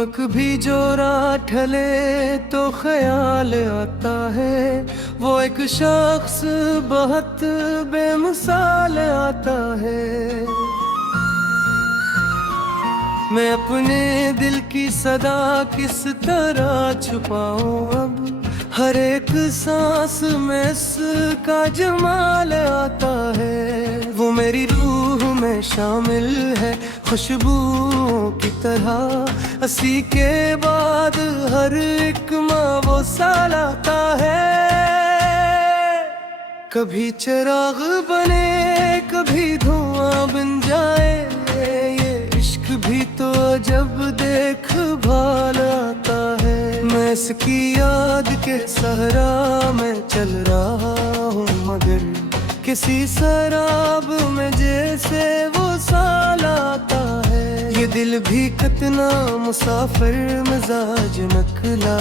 नमक भी जो रात ढले तो ख्याल आता है, वो एक शख्स बहुत बेमिसाल आता है। मैं अपने दिल की सदा किस तरह छुपाऊं अब, हर एक सांस में इसका जमाल आता है। वो मेरी रूह में शामिल है खुशबुओं की तरह, हंसी के बाद हर एक माँ वो साल आता है। कभी चिराग बने कभी धुआं बन जाए, ये इश्क भी तो जब देख भाल आता है। मैं इसकी याद के सहरा में चल रहा हूँ, मगर किसी शराब में जैसे वो साल आता है। ये दिल भी कितना मुसाफिर मिजाज नकला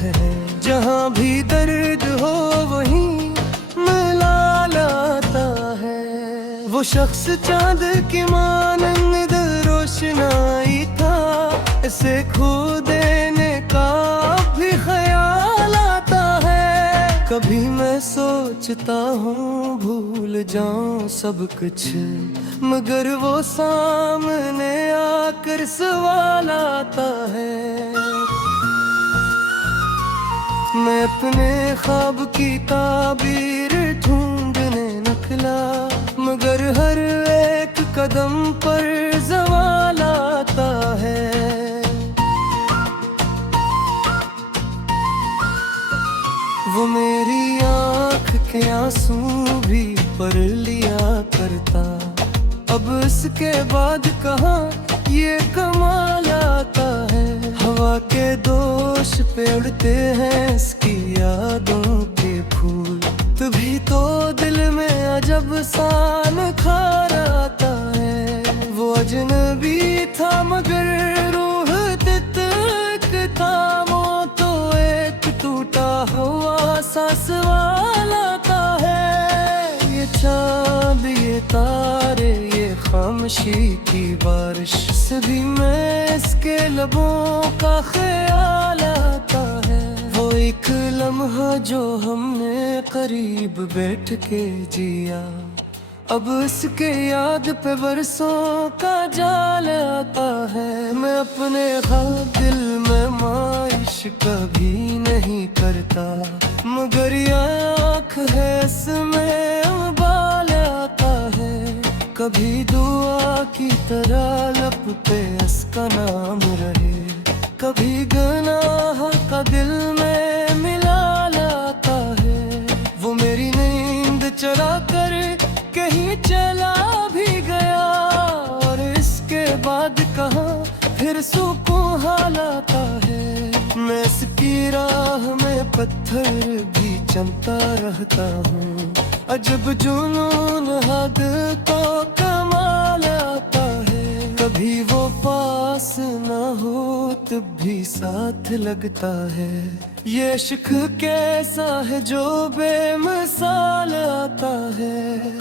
है, जहाँ भी दर्द हो वहीं मलाल आता है। वो शख्स चांद की मानंद रोशनाई था, इसे खो देने का भी ख्याल आता है। कभी मैं सोचता हूँ भूल जाऊं सब कुछ, मगर वो सामने आकर सवाल आता है। मैं अपने ख्वाब की ताबीर ढूंढने निकला, मगर हर एक कदम पर ज़वाल आता है। वो मेरी आँख के आंसू भी पढ़ लिया करता, अब इसके बाद कहाँ ये कमाल आता है। हवा के दोष पे उड़ते हैं इसकी यादों के फूल, तभी तो दिल में अजब सा निखार आता है। वो अजनबी था मगर रूह तितक था, वो तो एक टूटा हुआ सा सवाल आता है। ये चांद ये तारे ये खामोशी की बारिश से भी मैं इसके लबों का ख्याल आता है। वो एक लम्हा जो हमने करीब बैठ के जिया, अब इसके याद पे बरसों का जाल आता है। मैं अपने दिल में माइश कभी नहीं करता, मगर ये आँख है इसमें उबाल आता है। कभी दुआ की तरह लब पे इसका नाम रहे, कभी गुनाह का दिल में मिला लाता है। वो मेरी नींद चरा कर कहीं चला भी गया, और इसके बाद कहाँ फिर सुकून हाल आता है। मैं इसकी राह में पत्थर भी चमता रहता हूँ, अजब जुनून हद तो कमाल आता है। कभी वो पास न हो तब भी साथ लगता है, ये इश्क कैसा है जो बेमिसाल आता है।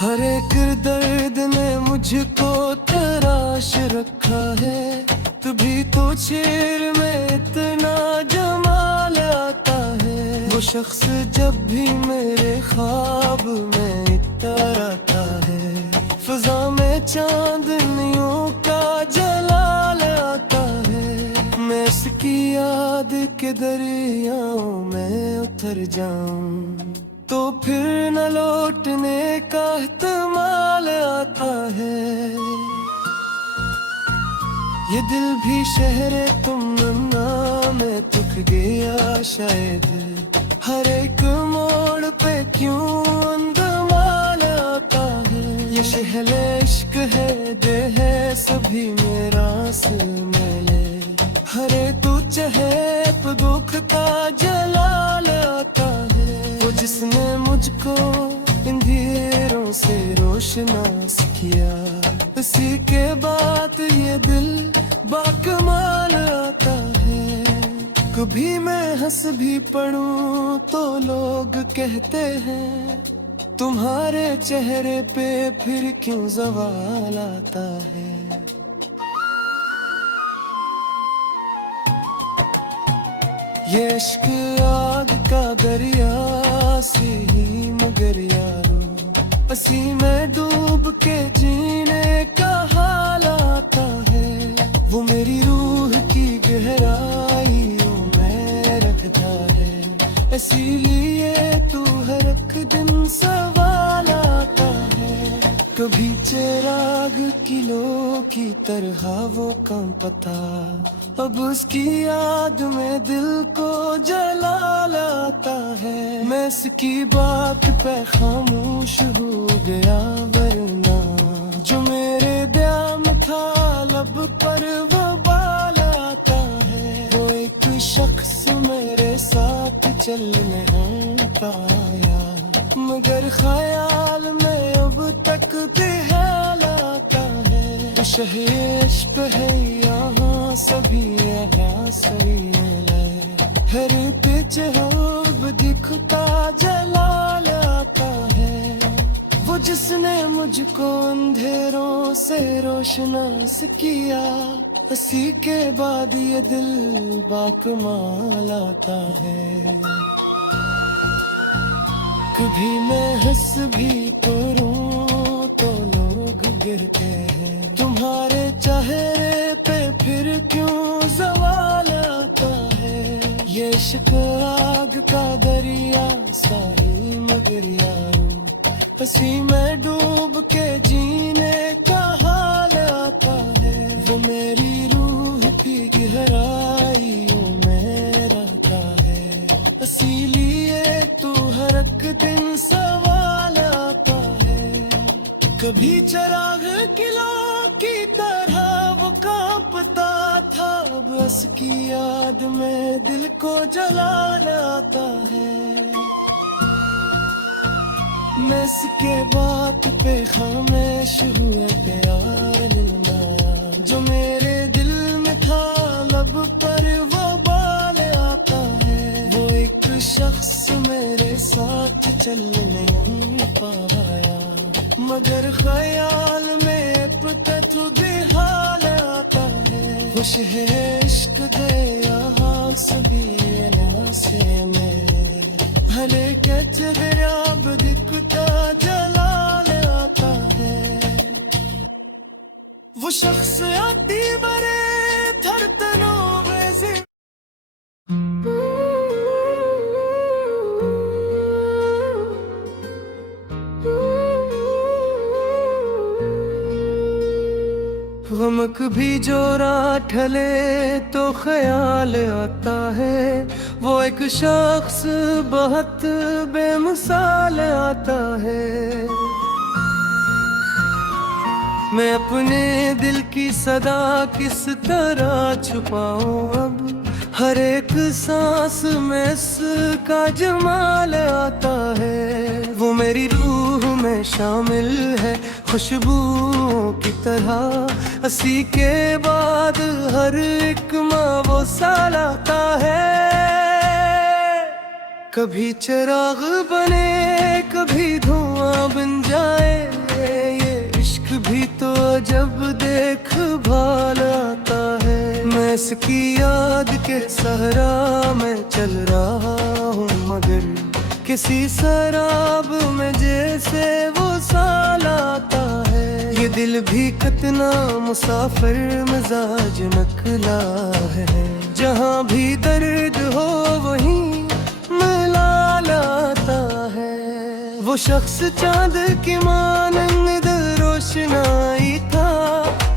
हर एक दर्द ने मुझको तराश रखा है, तभी तो शेर में इतना जमाल आता है। वो शख्स जब भी मेरे ख्वाब में इतर आता है, फिजा में चांदनियों का जलाल आता है। मैं इसकी याद के दरियाओं में उतर जाऊं तो फिर न लौटने का इहतिमाल आता है। ये दिल भी शहरे तुमन्ना में थक गया शायद, हर एक मोड़ पे क्यों अंदमाल आता है। ये शहले इश्क है दे है सभी मेरा मेले, हरे तू चहेप दुख का जलाल आता है। वो जिसने मुझको अंधेरों से रोशनास किया, उसी के बाद ये दिल बाकमाल आता है। कभी मैं हंस भी पढ़ूं तो लोग कहते हैं, तुम्हारे चेहरे पे फिर क्यों ज़वाल आता है। ये इश्क आग का दरिया से ही मगर यारो पसी में डूब के जीने का हाल आता है। वो मेरी रूह की गहराइयों में रखता है, इसीलिए तू हर एक दिन सवाल आता है। कभी चिराग किलो की तरह वो कांपता, अब उसकी याद में दिल को जला लाता है। मैं इसकी बात पे खामोश हो गया, वरना जो मेरे दिल में था लब पर वो बाल आता है। वो एक शख्स मेरे साथ चलने हम पाया, मगर ख्याल में अब तक बेहाल आता है। शहेश पे है यहाँ सभी यहाँ सही हर पिच अब दिखता जलाल आता है। वो जिसने मुझको अंधेरों से रोशनास किया, उसी के बाद ये दिल बाकमाल आता है। कभी मैं हंस भी करूं तो लोग गिरते हैं, तुम्हारे चेहरे पे फिर क्यों सवाल आता है। ये इश्क आग का दरिया साही मगर यारो पसी में डूब के जीने का हाल आता है। वो मेरी रूह की गहराइयों में रहता है, इसीलिए तू हर एक दिन सवाल आता है। कभी चिराग किलो की तरह वो कांपता था, बस की याद में दिल को जला लाता है। मैं इसके बात पे खामोश हुए प्यार लुनाया, जो मेरे दिल में था लब पर वो बाल आता है। वो एक शख्स मेरे साथ चलने नहीं पाया, मगर ख्याल में तू बेहाल आता है। खुश है इश्क दे यहाँ सभी से मेरे, भले के चेहरे अब दिखता जलाल आता है। वो शख्स आती मरे थर तनों में से गमक भी जोरा ठले तो ख्याल आता है। वो एक शख्स बहुत बेमिसाल आता है। मैं अपने दिल की सदा किस तरह छुपाऊं अब, हर एक सांस में इसका जमाल आता है। वो मेरी रूह में शामिल है खुशबुओं की तरह, इसी के बाद हर एक माँ वो साल आता है। कभी चिराग बने कभी धुआं बन जाए, ये इश्क भी तो जब देख भाल आता है। मैं इसकी याद के सहरा में चल रहा हूँ, मगर किसी शराब में जैसे वो साल आता है। ये दिल भी कितना मुसाफिर मिजाज नकला है, जहाँ भी दर्द हो वहीं मिला लाता है। वो शख्स चांद की मानंद रोशनाई था,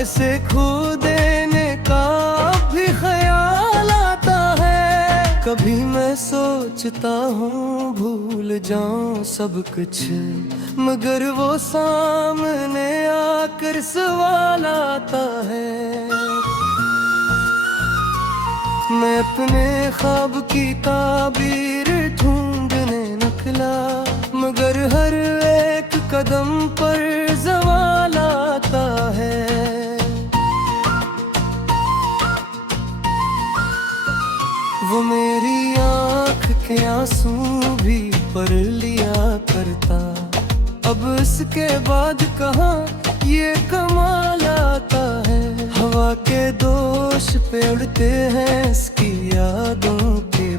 इसे खो देने का भी ख्याल आता है। कभी मैं सोचता हूँ भूल जाऊं सब कुछ, मगर वो सामने आकर सवाल आता है। मैं अपने ख्वाब की ताबीर ढूंढने निकला, मगर हर एक कदम पर ज़वाल आता है। वो मेरी आँख के आंसू भी पढ़ लिया करता, अब इसके बाद कहाँ ये कमाल आता है। हवा के दोष पे उड़ते हैं इसकी यादों के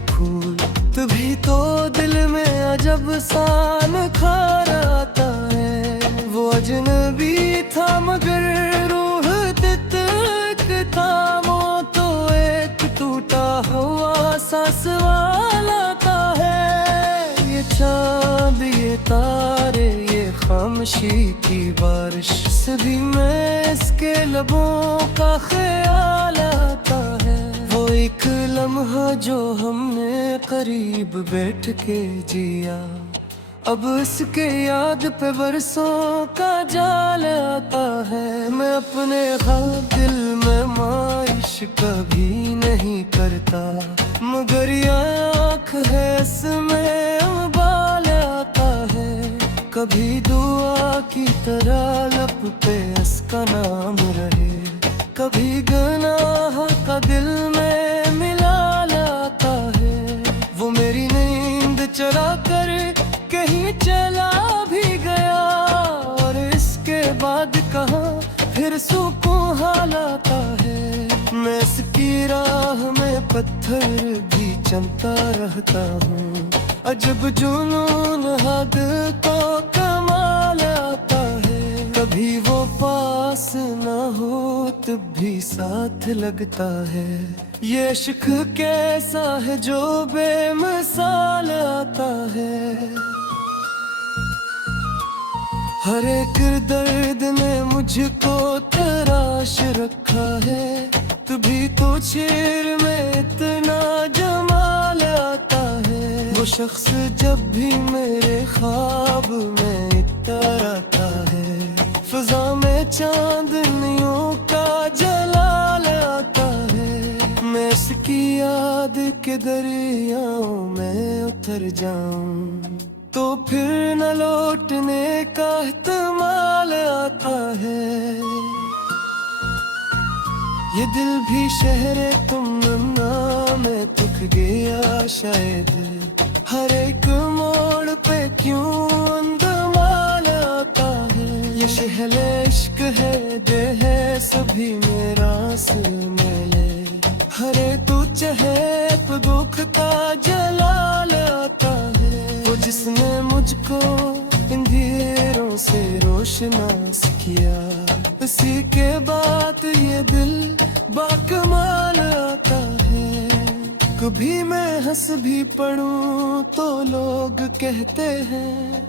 तभी तो दिल में अजब सा निखार आता है। वो अजनबी था मगर रूह तितक था, वो तो एक टूटा हुआ सा सवाल आता है। ये चांद ये तारे ये खामोशी की बारिश से भी मैं इसके लबों का ख्याल आता है। वो एक लम्हा जो हमने करीब बैठ के जिया, अब इसके याद पे बरसों का जाल आता है। मैं अपने ख्वाब दिल में माइश कभी नहीं करता, मगर ये आँख है इसमें उबाल आता है। कभी दुआ की तरह लब पे इसका नाम रहे, कभी गुनाह का दिल में मिला लाता है। वो मेरी नींद चरा कर कहीं चला भी गया, और इसके बाद कहाँ फिर सुकून हाल आता है। मैं इसकी राह में पत्थर भी चलता रहता हूँ, अजब जुनून हद को कमाल आता है। कभी वो पास ना हो तब भी साथ लगता है। ये इश्क कैसा है जो बेमिसाल आता है। हर एक दर्द ने मुझको तराश रखा है, तभी तो शेर में इतना जमाल आता है। वो शख्स जब भी मेरे ख्वाब में इतर आता है, फिजा में चांदनियों का जलाल आता है। मैं इसकी याद के दरियाओं में उतर जाऊं तो फिर न लौटने का इहतिमाल आता है। ये दिल भी शहरे तमन्ना में थक गया शायद, हर एक मोड़ पे क्यों अंदमाल आता है। ये शहर इश्क है दे है सभी मेरा से मिले, हरे तू चहप दुख का जलाल आता है। वो जिसने मुझको अंधेरों से रोशनास किया, उसी के बाद ये दिल बाकमाल आता है। कभी मैं हंस भी पड़ूं तो लोग कहते हैं,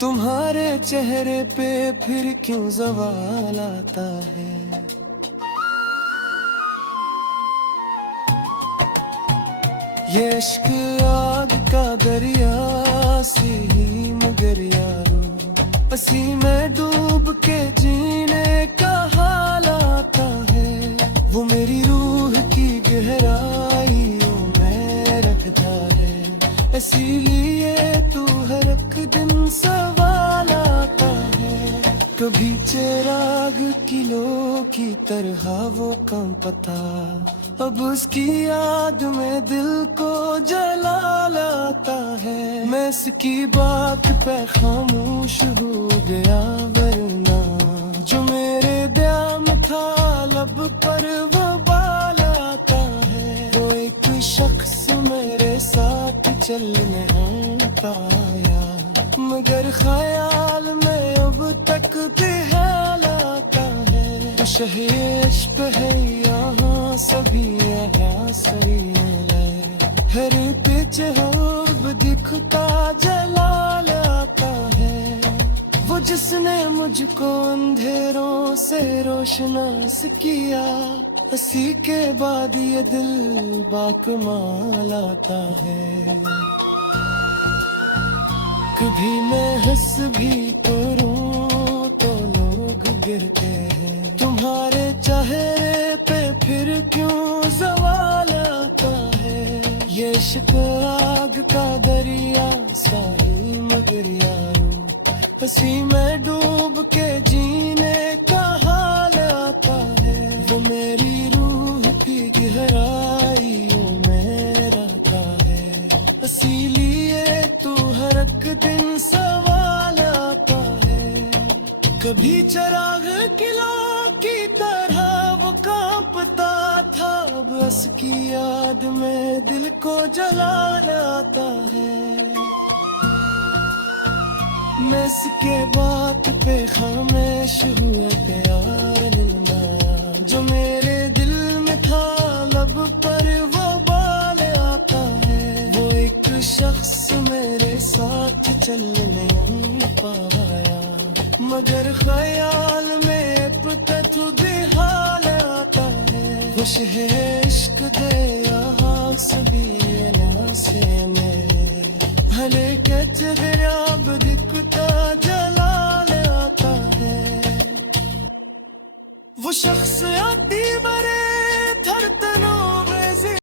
तुम्हारे चेहरे पे फिर क्यों ज़वाल आता है। ये इश्क आग का दरिया से ही मगर यारो, पसी में डूब के जीने का हाल आता है। वो मेरी रूह की गहराइयों में रखता है, इसीलिए तू हर एक दिन सवाल आता है। कभी चिराग किलो की तरह वो कम पता, अब उसकी याद में दिल को जलाल आता है। मैं इसकी बात पे खामोश हो गया, वरना जो मेरे दिल में था लब पर वो बाल आता है। वो एक शख्स मेरे साथ चलने पाया, मगर ख्याल में अब तक बेहाल आता है। तो शहर इश्क है यहाँ सभी यहाँ सही हर पिच हो दिखता जलाल आता है। वो जिसने मुझको अंधेरों से रोशनास किया, उसी के बाद ये दिल बाकमाल आता है। कभी मैं हंस भी करूं तो लोग गिरते हैं, तुम्हारे चेहरे पे फिर क्यों ज़वाल आता है। ये इश्क आग का दरिया सा ही मगर यारो, पसी में डूब के जीने का हाल आता है। वो मेरी रूह की गहराइयों में रहता है, इसीलिए तू हर एक दिन सवाल आता है। कभी चिराग किला की तरह वो कांपता था, अब पास की याद में दिल को जला आता है। मैं इसके बात पे खामोश हुआ प्यार मिलना, जो मेरे दिल में था लब पर वो बाल आता है। वो एक शख्स मेरे साथ चल नहीं पाया, मगर ख्याल में खुद हाल आता है। खुश है इश्क दे यहाँ सभी से मेरे, भले के चेहरे अब दिखता जलाल आता है। वो शख्स आती